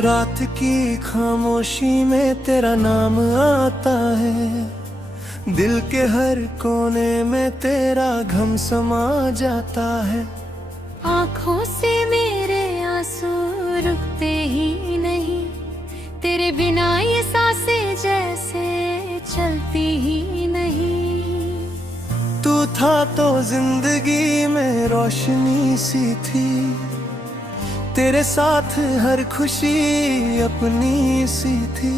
रात की खामोशी में तेरा नाम आता है, दिल के हर कोने में तेरा घम समा जाता है। आँखों से मेरे आंसू रुकते ही नहीं, तेरे बिना ये सांसें जैसे चलती ही नहीं। तू था तो जिंदगी में रोशनी सी थी, तेरे साथ हर खुशी अपनी सी थी।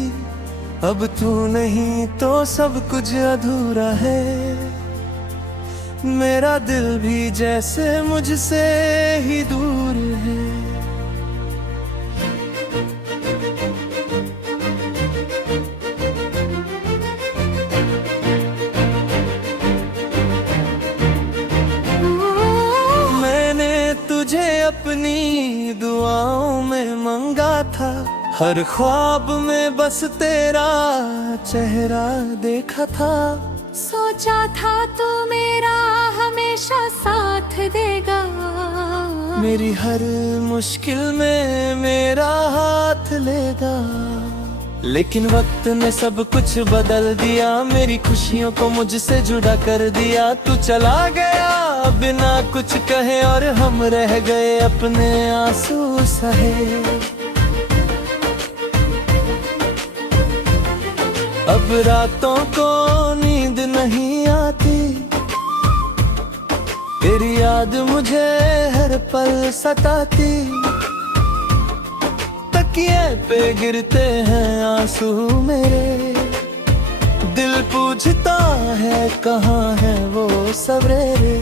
अब तू नहीं तो सब कुछ अधूरा है, मेरा दिल भी जैसे मुझसे ही दूर है। तुझे अपनी दुआओं में मंगा था, हर ख्वाब में बस तेरा चेहरा देखा था। सोचा था तू मेरा हमेशा साथ देगा, मेरी हर मुश्किल में मेरा हाथ लेगा। लेकिन वक्त ने सब कुछ बदल दिया, मेरी खुशियों को मुझसे जुदा कर दिया। तू चला गया बिना कुछ कहे और हम रह गए अपने आंसू सहे। अब रातों को नींद नहीं आती, तेरी याद मुझे हर पल सताती। तकिए पे गिरते हैं आंसू मेरे, दिल पूछता है कहाँ है वो सवेरे।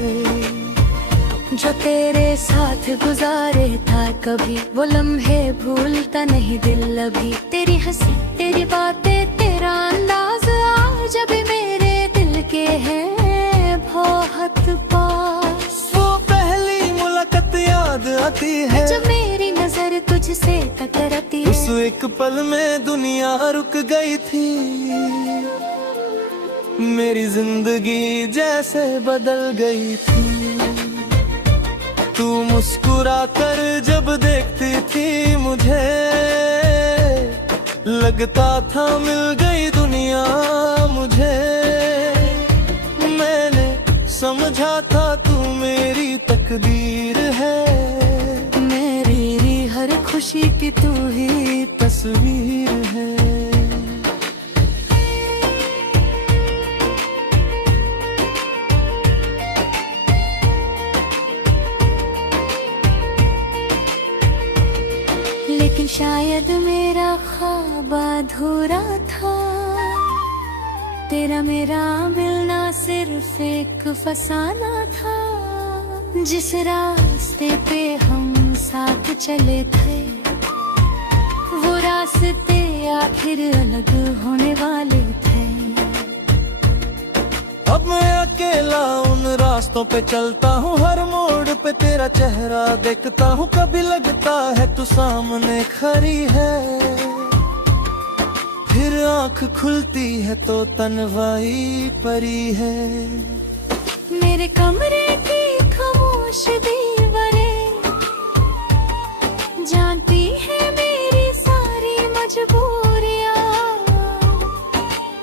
जो तेरे साथ गुजारे था कभी, वो लम्हे भूलता नहीं दिल अभी। तेरी हंसी तेरी बातें तेरा अंदाज आज भी मेरे दिल के हैं बहुत पास। वो पहली मुलाकात याद आती है जब मेरी नजर तुझसे टकराती है। उस एक पल में दुनिया रुक गई थी, मेरी जिंदगी जैसे बदल गई थी। तू मुस्कुरा कर जब देखती थी मुझे, लगता था मिल गई दुनिया मुझे। मैंने समझा था तू मेरी तकदीर है, मेरी हर खुशी की तू ही तस्वीर है। लेकिन शायद मेरा ख्वाब अधूरा था, तेरा मेरा मिलना सिर्फ एक फसाना था। जिस रास्ते पे हम साथ चले थे, वो रास्ते आखिर अलग होने वाले थे। अब मैं अकेला उन रास्तों पे चलता हूँ, हर मोड़ पे तेरा चेहरा देखता हूँ। कभी लगता है तू सामने खड़ी है, फिर आँख खुलती है तो तन्हाई परी है। मेरे कमरे की खामोश दीवारें जानती है मेरी सारी मजबूरियाँ।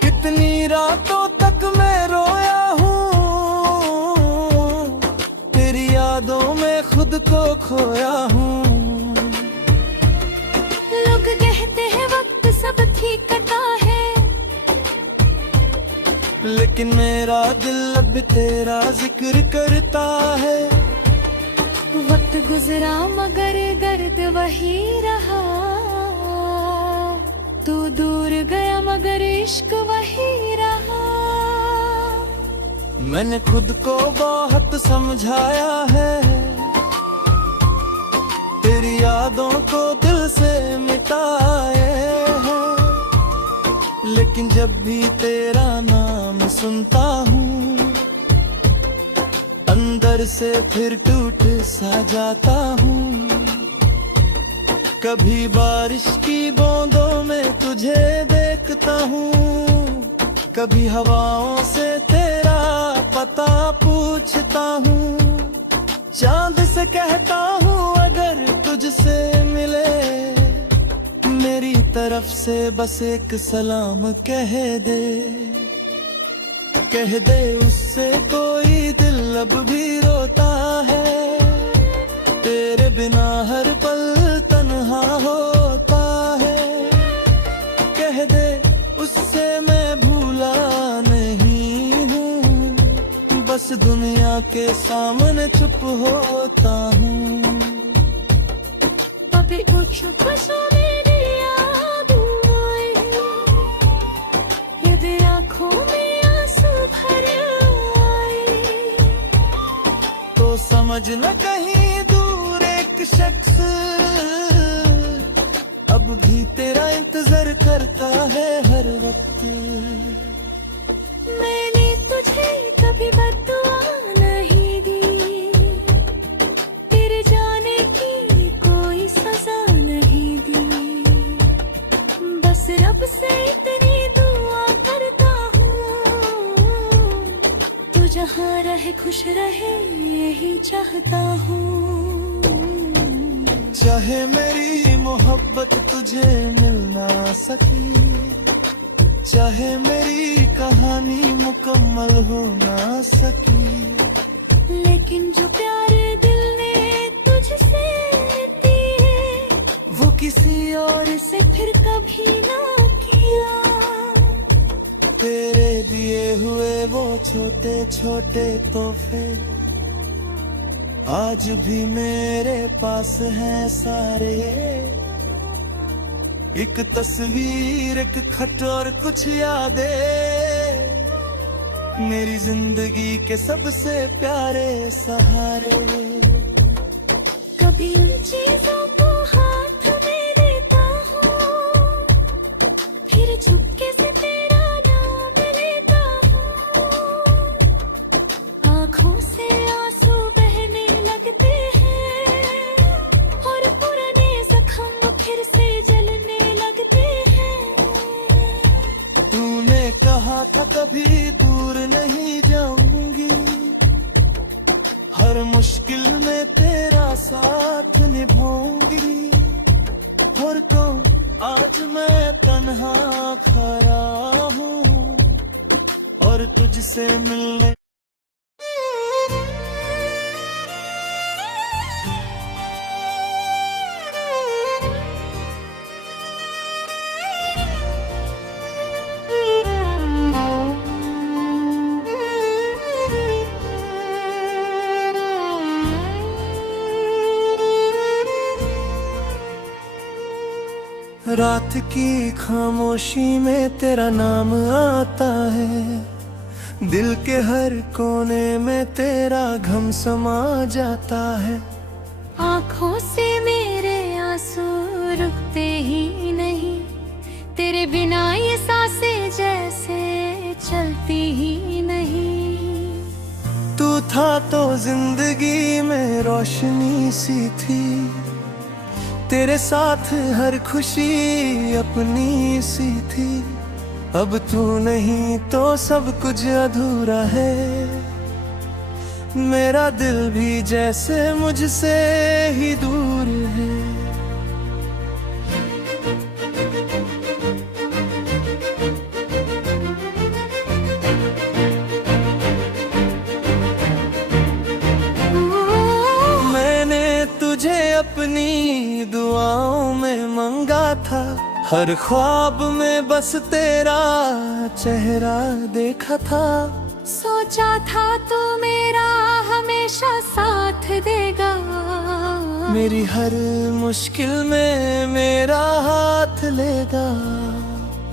कितनी रातों तक मैं रोया हूँ, तेरी यादों में खुद को खोया हूँ। लोग कहते हैं वक्त सब ठीक करता है, लेकिन मेरा दिल अब तेरा जिक्र करता है। वक्त गुजरा मगर दर्द वही रहा, तू दूर गया मगर इश्क वही रहा। मैंने खुद को बहुत समझाया है, तेरी यादों को दिल से मिटाए हैं। लेकिन जब भी तेरा नाम सुनता हूँ, अंदर से फिर टूट सा जाता हूँ। कभी बारिश की बूंदों में तुझे देखता हूँ, कभी हवाओं से तेरा पता पूछता हूँ। चांद से कहता हूँ अगर तुझसे मिले से बस एक सलाम कह दे, कह दे उससे कोई दिल अब भी रोता है, तेरे बिना हर पल तन्हा होता है। कह दे उससे मैं भूला नहीं हूँ, बस दुनिया के सामने चुप होता हूँ। अभी कुछ मेरी याद आए, यदि आँखों में आंसू भर आए, तो समझ न कहीं दूर एक शख्स अब भी तेरा इंतजार करता है हर वक्त। मैंने तुझे कभी बद्दुआ नहीं दी, तेरे जाने की कोई सजा नहीं दी, बस रब से इतनी दुआ करता हूँ, तू जहाँ रहे खुश रहे यही चाहता हूँ। चाहे मेरी मोहब्बत तुझे मिल ना सकी, चाहे मेरी कहानी मुकम्मल हो ना सकी, लेकिन जो प्यार दिल ने तुझसे दिए, वो किसी और से फिर कभी ना किया। तेरे दिए हुए वो छोटे छोटे तोहफे आज भी मेरे पास हैं सारे, एक तस्वीर एक खत और कुछ यादें, मेरी जिंदगी के सबसे प्यारे सहारे। कभी उन चीजों को हाथ में लेता हूँ, फिर चुपके से तेरा नाम लेता हूँ, आँखों से आंसू बहने लगते हैं, और पुराने जख्म फिर से जलने लगते हैं। तूने कहा था कभी दूर नहीं जाऊंगी, हर मुश्किल में तेरा साथ निभाऊंगी, और तो आज मैं तन्हा खड़ा हूँ और तुझसे मिलने रात की खामोशी में तेरा नाम आता है, दिल के हर कोने में तेरा घम समा जाता है। आँखों से मेरे आंसू रुकते ही नहीं, तेरे बिना ये सांसें जैसे चलती ही नहीं। तू था तो जिंदगी में रोशनी सी थी, तेरे साथ हर खुशी अपनी सी थी, अब तू नहीं तो सब कुछ अधूरा है, मेरा दिल भी जैसे मुझसे ही दूर है। तुझे अपनी दुआओं में मंगा था, हर ख्वाब में बस तेरा चेहरा देखा था, सोचा था तू मेरा हमेशा साथ देगा, मेरी हर मुश्किल में मेरा हाथ लेगा।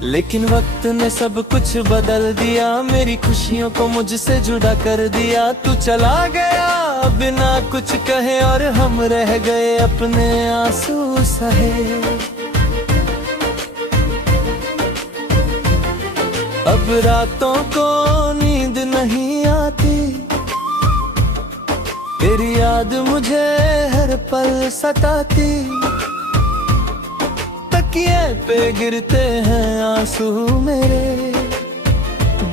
लेकिन वक्त ने सब कुछ बदल दिया, मेरी खुशियों को मुझसे जुदा कर दिया। तू चला गया बिना कुछ कहे और हम रह गए अपने आंसू सहे। अब रातों को नींद नहीं आती, तेरी याद मुझे हर पल सताती, तकिए पे गिरते हैं आंसू मेरे,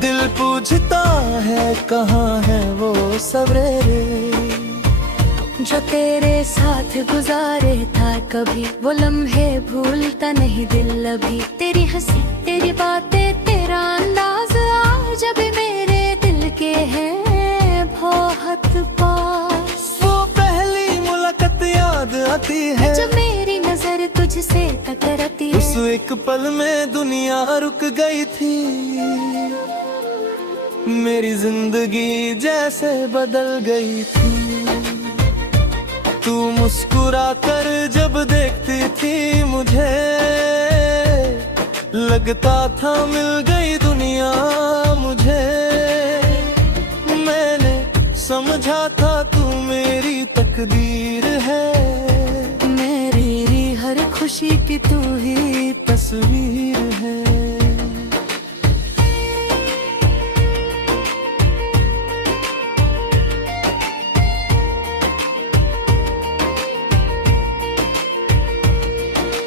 दिल पूछता है कहाँ है वो सवेरे। जो तेरे साथ गुजारे था कभी वो लम्हे भूलता नहीं दिल अभी। तेरी हंसी तेरी बातें तेरा अंदाज आज भी मेरे दिल के हैं बहुत पास। वो पहली मुलाकात याद आती है जब मेरी नजर तुझसे टकराती है। उस एक पल में दुनिया रुक गई थी, मेरी जिंदगी जैसे बदल गई थी। तू मुस्कुरा कर जब देखती थी मुझे, लगता था मिल गई दुनिया मुझे। मैंने समझा था तू मेरी तकदीर है, मेरी हर खुशी की तू ही तस्वीर है।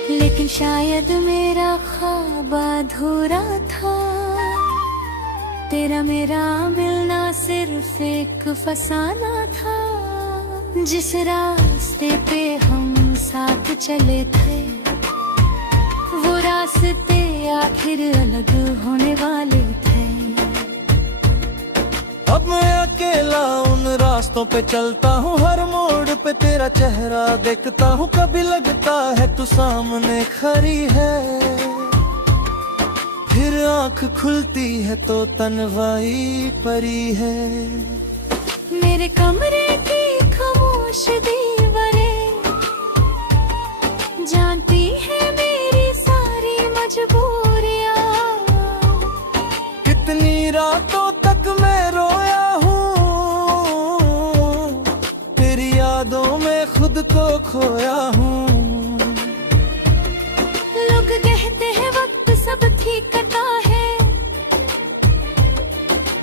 लेकिन शायद मेरा ख्वाब अधूरा था। तेरा मेरा मिलना सिर्फ एक फसाना था। जिस रास्ते पे हम साथ चले थे वो रास्ते आखिर अलग होने वाले थे। अब मैं अकेला उन रास्तों पे चलता हूँ, हर मोड़ पे तेरा चेहरा देखता हूँ। कभी लगता है तू सामने खड़ी है, फिर आँख खुलती है तो तन्हाई परी है। मेरे कमरे की खामोश दीवारें जानती है मेरी सारी मजबूरियाँ। कितनी रातों तक मैं रोया हूँ, तेरी यादों में खुद को खोया हूँ। लोग कहते हैं वक्त सब ठीक करता है,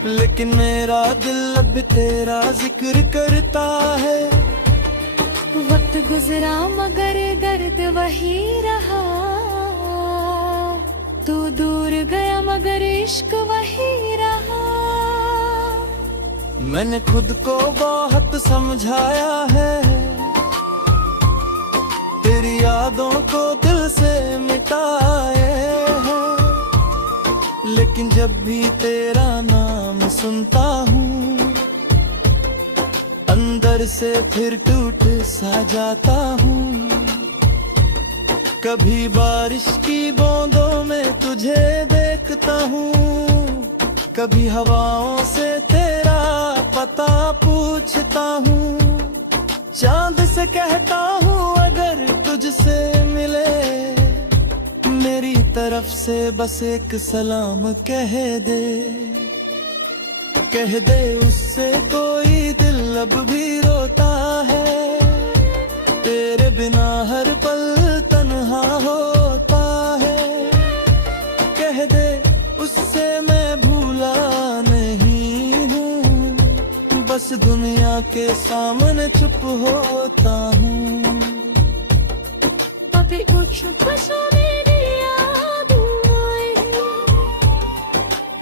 लेकिन मेरा दिल अब तेरा जिक्र करता है। वक्त गुजरा मगर दर्द वही रहा। तू दूर गया मगर इश्क वही रहा। मैंने खुद को बहुत समझाया है, तेरी यादों को दिल से मिटाए है। लेकिन जब भी तेरा नाम सुनता हूँ, अंदर से फिर टूट सा जाता हूँ। कभी बारिश की बूंदों में तुझे देखता हूँ, कभी हवाओं से तेरा पता पूछता हूँ। चांद से कहता हूँ अगर तुझसे मिले, मेरी तरफ से बस एक सलाम कह दे। कह दे उससे कोई दिल अब भी रोता है, तेरे बिना हर पल तन्हा होता है। कह दे उससे मैं भूला नहीं हूँ, बस दुनिया के सामने चुप होता हूँ। अभी कुछ खुशा मेरी यादों आए,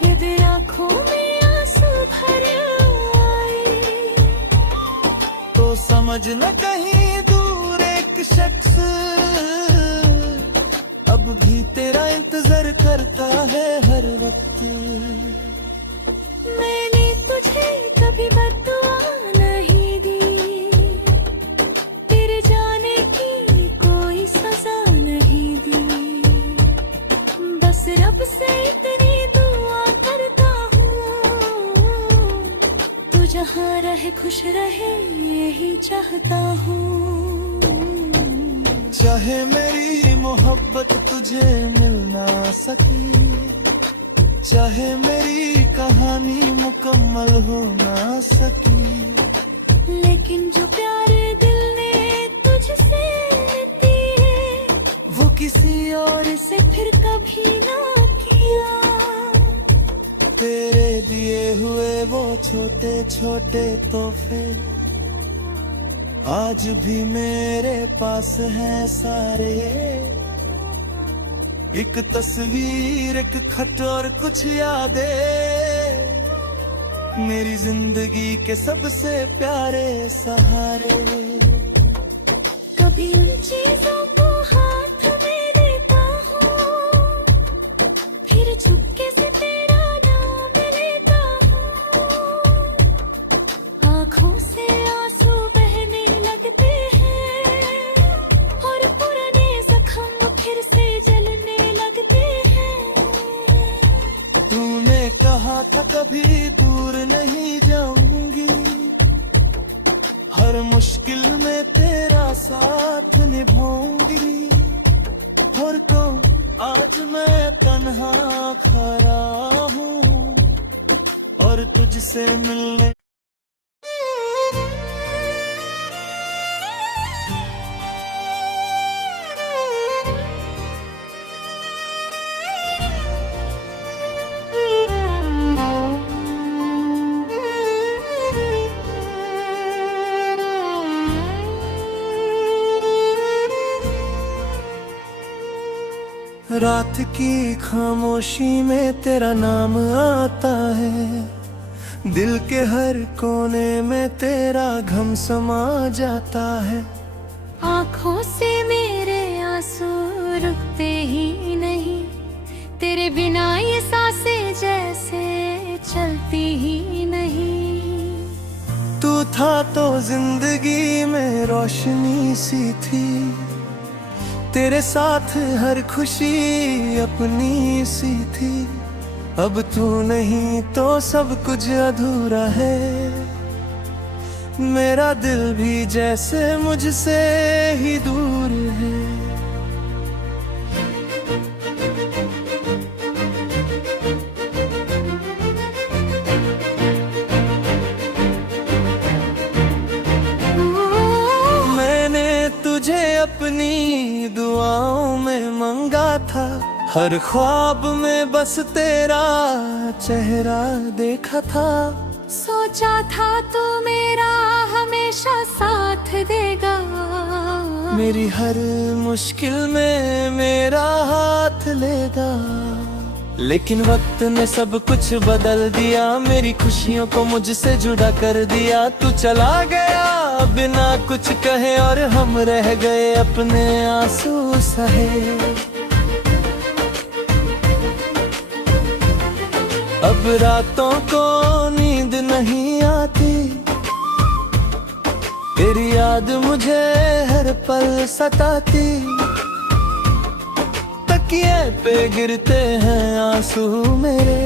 ये आँखों में आंसू भर आए। तो समझ न कहीं दूर एक शख्स अब भी तेरा इंतजार करता है हर वक्त। मैंने तुझे कभी बददुआ नहीं दी, तेरे जाने की कोई सजा नहीं दी। बस रब से इतनी दुआ करता हूँ, तू जहाँ रहे खुश रहे यही चाहता हूँ। चाहे मेरी मोहब्बत तुझे मिल ना सकी, चाहे मेरी कहानी मुकम्मल हो ना सकी, लेकिन जो प्यार दिल ने तुझसे दी है वो किसी और से फिर कभी ना किया। तेरे दिए हुए वो छोटे छोटे तोहफे आज भी मेरे पास हैं सारे। एक तस्वीर एक खत और कुछ यादें, मेरी जिंदगी के सबसे प्यारे सहारे। कभी उन चीजों को हाथ में लेता हूँ, फिर चुपके से तेरा नाम लेता हूँ। आँखों से आंसू बहने लगते हैं और पुराने जख्म फिर से जलने लगते हैं। तूने कहा था कभी दूर नहीं जाऊंगी, हर मुश्किल में तेरा साथ निभाऊंगी। और तो आज मैं तन्हा खड़ा हूँ और तुझसे मिलने रात की खामोशी में तेरा नाम आता है, दिल के हर कोने में तेरा घम समा जाता है। आँखों से मेरे आंसू रुकते ही नहीं, तेरे बिना ये सांसें जैसे चलती ही नहीं। तू था तो जिंदगी में रोशनी सी थी, तेरे साथ हर खुशी अपनी सी थी। अब तू नहीं तो सब कुछ अधूरा है, मेरा दिल भी जैसे मुझसे ही दूर है। तुझे अपनी दुआओं में मंगा था, हर ख्वाब में बस तेरा चेहरा देखा था। सोचा था तू मेरा हमेशा साथ देगा, मेरी हर मुश्किल में मेरा हाथ लेगा। लेकिन वक्त ने सब कुछ बदल दिया, मेरी खुशियों को मुझसे जुदा कर दिया। तू चला गया बिना कुछ कहे और हम रह गए अपने आंसू सहे। अब रातों को नींद नहीं आती, तेरी याद मुझे हर पल सताती। तकिए पे गिरते हैं आंसू मेरे,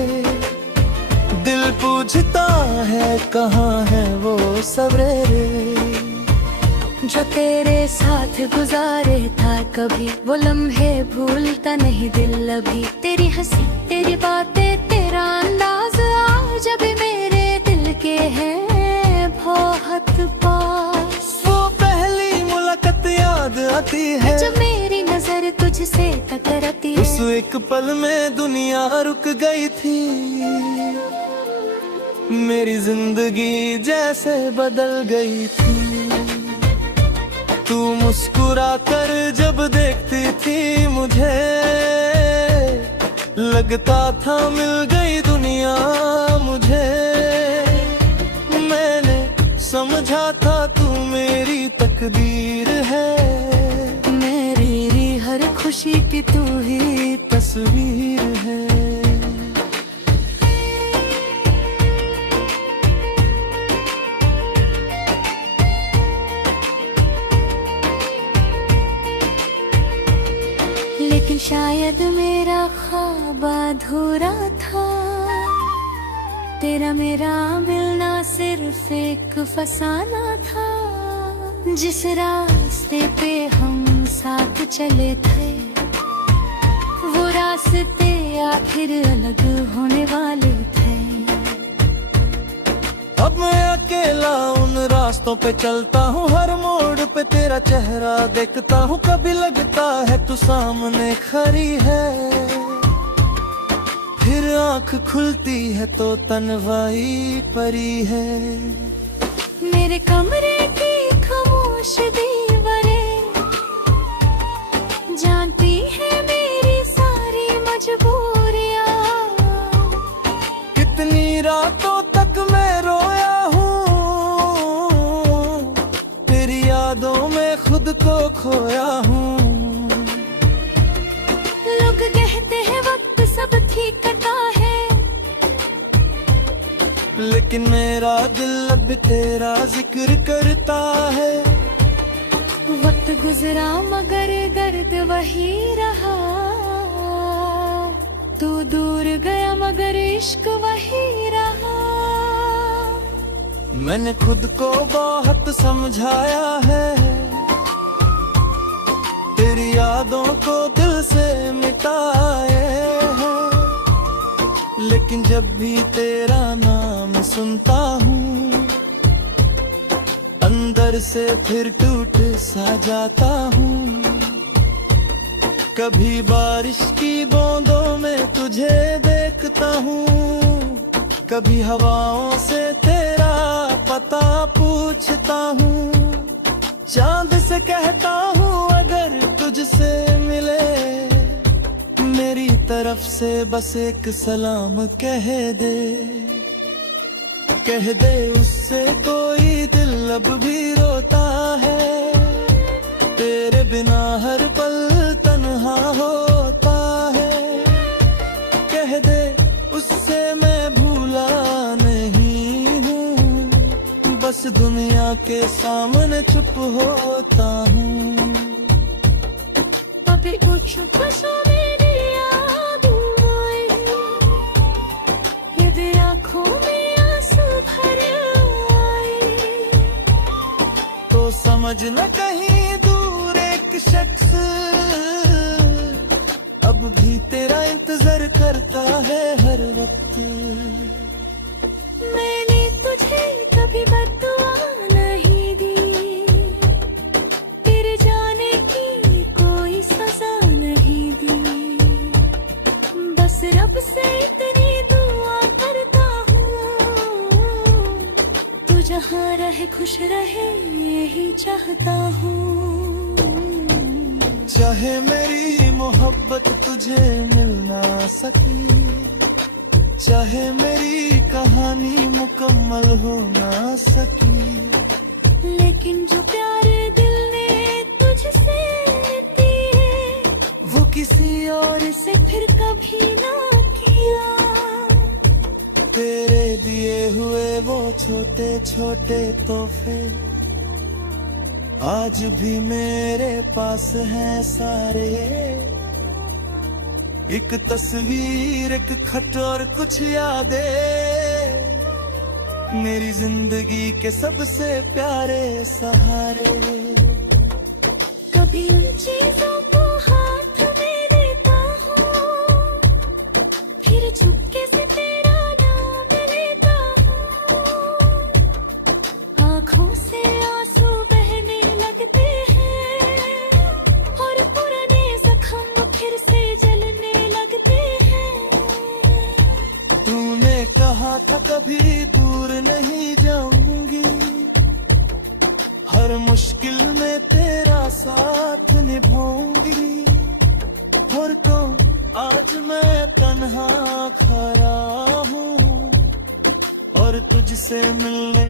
दिल पूछता है कहाँ है वो सवेरे। जो तेरे साथ गुजारे था कभी, वो लम्हे भूलता नहीं दिल अभी। तेरी हंसी तेरी बातें तेरा अंदाज आज भी मेरे दिल के हैं बहुत पास। वो पहली मुलाकात याद आती है जब मेरी नजर तुझसे टकराती है। उस एक पल में दुनिया रुक गई थी, मेरी जिंदगी जैसे बदल गई थी। तू मुस्कुरा कर जब देखती थी मुझे, लगता था मिल गई दुनिया मुझे। मैंने समझा था तू मेरी तकदीर है, मेरी हर खुशी की तू ही तस्वीर है। लेकिन शायद मेरा ख्वाब अधूरा था, तेरा मेरा मिलना सिर्फ एक फसाना था। जिस रास्ते पे हम साथ चले थे, वो रास्ते आखिर अलग होने वाले थे। अब मैं अकेला उन रास्तों पे चलता हूँ, हर मोड़ पे तेरा चेहरा देखता हूँ। कभी लगता है तू सामने खड़ी है, फिर आँख खुलती है तो तन्हाई परी है। मेरे कमरे की खामोश दीवारें जानती है मेरी सारी मजबूरियाँ। कितनी रातों तक मैं खोया हूँ। लोग कहते हैं वक्त सब ठीक करता है, लेकिन मेरा दिल अब तेरा जिक्र करता है। वक्त गुजरा मगर गर्द वही रहा, तू दूर गया मगर इश्क वही रहा। मैंने खुद को बहुत समझाया है, तेरी यादों को दिल से मिटाए है, लेकिन जब भी तेरा नाम सुनता हूँ अंदर से फिर टूट सा जाता हूँ। कभी बारिश की बूंदों में तुझे देखता हूँ, कभी हवाओं से तेरा पता पूछता हूँ। चांद से कहता हूँ अगर तुझसे मिले, मेरी तरफ से बस एक सलाम कह दे। कह दे उससे कोई दिल अब भी रोता है, तेरे बिना हर पल तन्हा होता है। कह दे उससे मैं भूला नहीं हूँ, बस दुनिया के सामने चुप होता हूँ। अभी कुछ कुछ मेरी यादों आए, यदि आँखों में आंसू भर आए, तो समझ न कहीं दूर एक शख्स अब भी तेरा इंतजार करता है हर वक्त। मैंने तुझे कभी बद्दुआ नहीं दी, तेरे जाने की कोई सजा नहीं दी, बस रब से इतनी दुआ करता हूँ, तू जहाँ रहे खुश रहे यही चाहता हूँ। चाहे मेरी मोहब्बत तुझे मिल ना सकी, चाहे मेरी कहानी मुकम्मल हो ना सकी, लेकिन जो प्यार दिल ने तुझसे दिए, वो किसी और से फिर कभी ना किया। तेरे दिए हुए वो छोटे छोटे तोहफे आज भी मेरे पास हैं सारे। एक तस्वीर, एक खत और कुछ यादें, मेरी जिंदगी के सबसे प्यारे सहारे। कभी उन चीजों को हाथ में लेता हूँ, फिर चुपके से तेरा नाम लेता हूँ, आँखों से आंसू बहने लगते हैं, और पुराने जख्म फिर से जलने लगते हैं। तूने कहा था कभी दूर नहीं जाऊंगी, हर मुश्किल में तेरा साथ निभाऊंगी। और तो आज मैं तन्हा खड़ा हूँ और तुझसे मिलने